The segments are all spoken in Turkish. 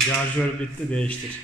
Şarjör bitti, değiştir.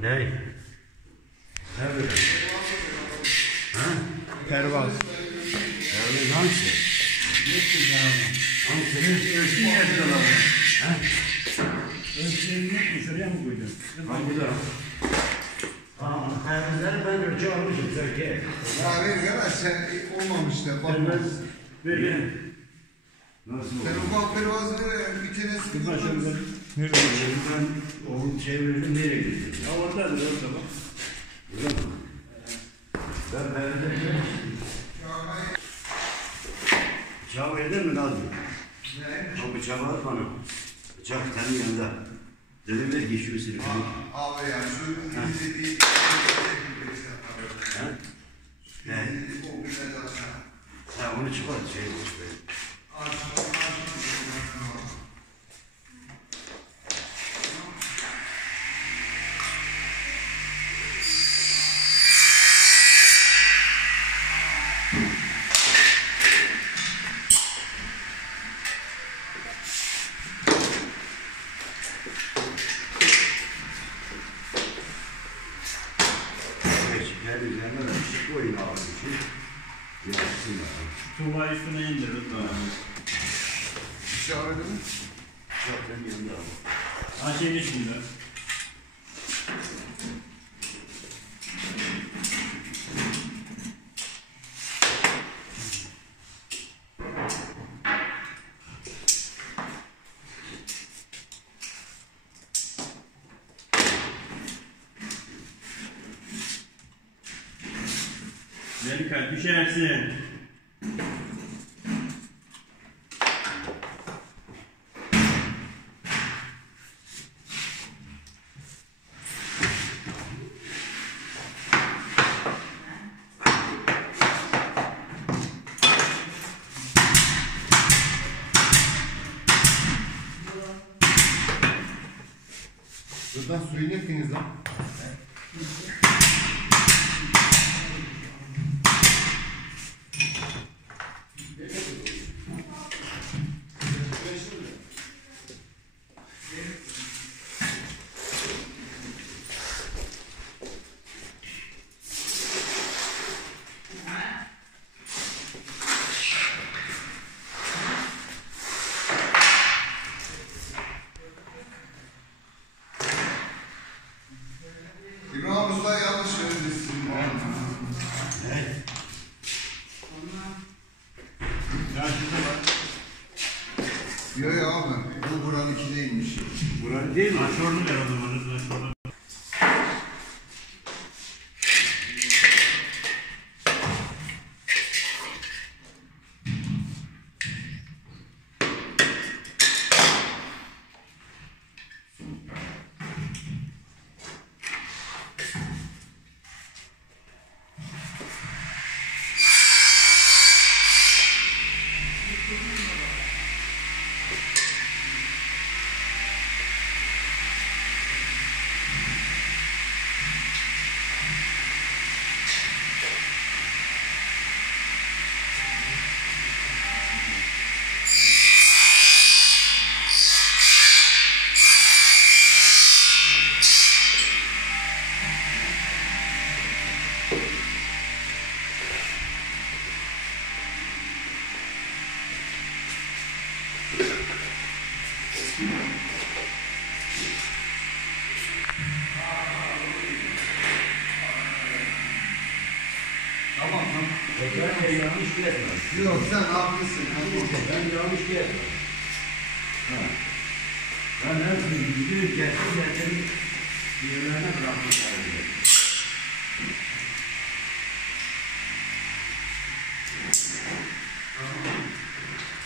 Ne? Ne böyle? Ha? Pervaz. Pervaz hangisi? Hangisi? Ölçün nerede alalım? Ha? Ölçülerini yok mu? Şuraya mı koydun? Ha burada. Pervazları ben ölçü almışım Türkiye. Ya ver ya sen olmamış da bakma. Ver. Nasıl Sen oldu? ufak pervaz ver bir tanesi Dur başım ver. Nerede? Ben oğlum çevirdim nereye gidiyor? Ha oradadır orada bak. Burada mı? Ben pervazları bıçağı verdin mi Nazmi? Ne? O bıçağı at bana. Bıçak senin yanında. Dedim ver geçiyor seni. Abi ya şu bizi bir Ha? Ne? o güzel aşağı. Ha onu çıkart şey boş ver. Her üzerine de bir şey koyun abi bir şey. Yapsın ya. Tuğla üstüne indir. Dışarıda mı? Zaten yanında abi. Ha şeyin içinde. Delikat düşersin. Buradan suyu ne ettiniz lan? İbrahim Usta yanlış söylemişsin. Ne? Ya şurada bak. Yok ya abi. Bu buranın ikideymiş. Buranın değil mi? Aşorunu ver o zaman. Aşorunu. yanlış etmem. Yok sen haklısın. Ben yanlış etmem. Ha. Ben her gün gidiyor getirip yerlerine bırakmış haline.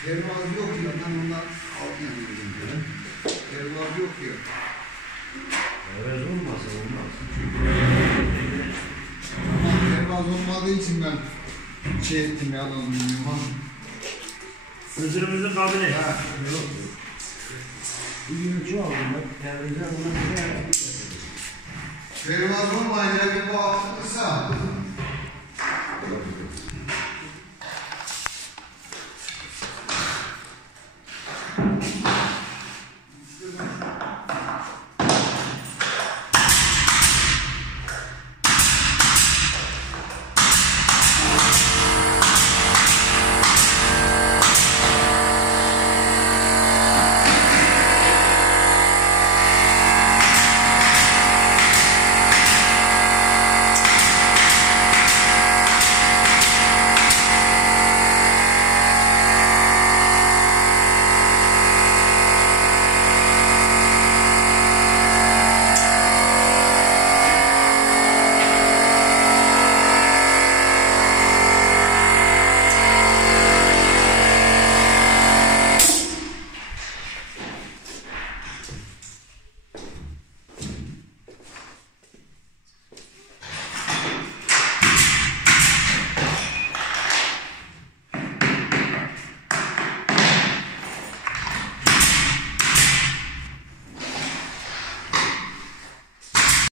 Pervaz yok ya. Ben ondan alt yanıyorum. Pervaz yok ya. Evet olmasa olmaz. Ama pervaz olmadığı için ben şey ettim ya. Lan bilmiyorum. Hızırımızı kabul et. Ha, yok. Bugün çoğaldım bak. Televizyon ona bir yer. Pervaz olmayınca bir bu atılırsa